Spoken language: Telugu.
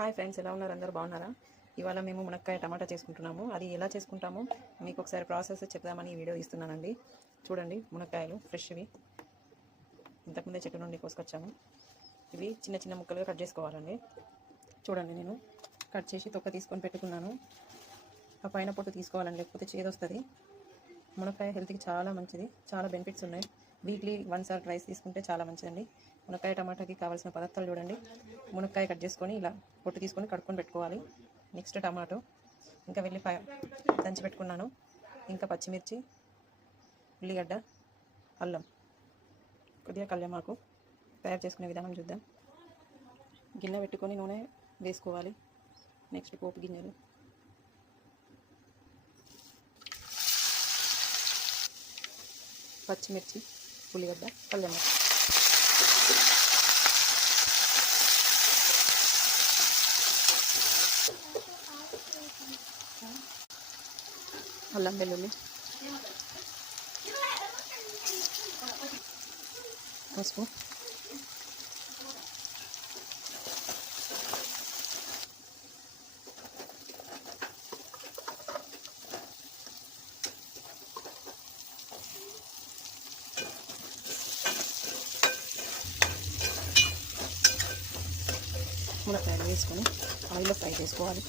హాయ్ ఫ్రెండ్స్, ఎలా ఉన్నారు? అందరూ బాగున్నారా? ఇవాళ మేము మునక్కాయ టమాటా చేసుకుంటున్నాము. అది ఎలా చేసుకుంటామో మీకు ఒకసారి ప్రాసెస్ చెప్దామని ఈ వీడియో ఇస్తున్నానండి. చూడండి, మునక్కాయలు ఫ్రెష్వి ఇంతకుముందే చెట్టు నుండి కోసుకొచ్చాము. ఇవి చిన్న చిన్న ముక్కలుగా కట్ చేసుకోవాలండి. చూడండి, నేను కట్ చేసి తొక్క తీసుకొని పెట్టుకున్నాను. ఆ పైన పొట్టు తీసుకోవాలండి, లేకపోతే చేదొస్తుంది. మునక్కాయ హెల్త్కి చాలా మంచిది, చాలా బెనిఫిట్స్ ఉన్నాయి. వీక్లీ వన్స్ ఆర్ ట్రైస్ తీసుకుంటే చాలా మంచిదండి. మునక్కాయ టమాటాకి కావాల్సిన పదార్థాలు చూడండి. మునక్కాయ కట్ చేసుకొని ఇలా పొట్టు తీసుకొని కడుక్కొని పెట్టుకోవాలి. నెక్స్ట్ టమాటో, ఇంకా వెల్లిపాయ దంచి పెట్టుకున్నాను, ఇంకా పచ్చిమిర్చి, ఉల్లిగడ్డ, అల్లం, కొద్దిగా కళ్యామాకు. తయారు చేసుకునే విధానం చూద్దాం. గిన్నె పెట్టుకొని నూనె వేసుకోవాలి. నెక్స్ట్ పోపు గింజలు, పచ్చిమిర్చి, ఉల్లిగడ్డ, కళ్యామాకు, అల్లం వెల్లుల్లి, పసుపు, మునక్కాయలు వేసుకొని ఆయిల్లో ఫ్రై చేసుకోవాలి.